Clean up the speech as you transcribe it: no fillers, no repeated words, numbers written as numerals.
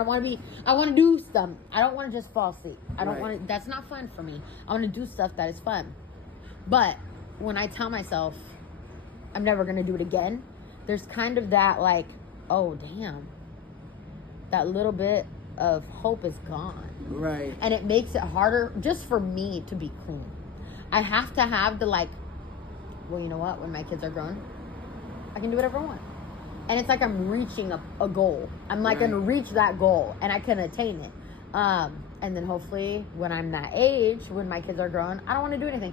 I want to do stuff. I don't want to just fall asleep. I don't Right. want to, that's not fun for me. I want to do stuff that is fun. But when I tell myself I'm never going to do it again, there's kind of that like, oh, damn. That little bit of hope is gone. Right. And it makes it harder just for me to be clean. I have to have the like, well, you know what? When my kids are grown, I can do whatever I want. And it's like I'm reaching a goal. I'm like going to reach that goal and I can attain it. And then hopefully when I'm that age, when my kids are grown, I don't want to do anything.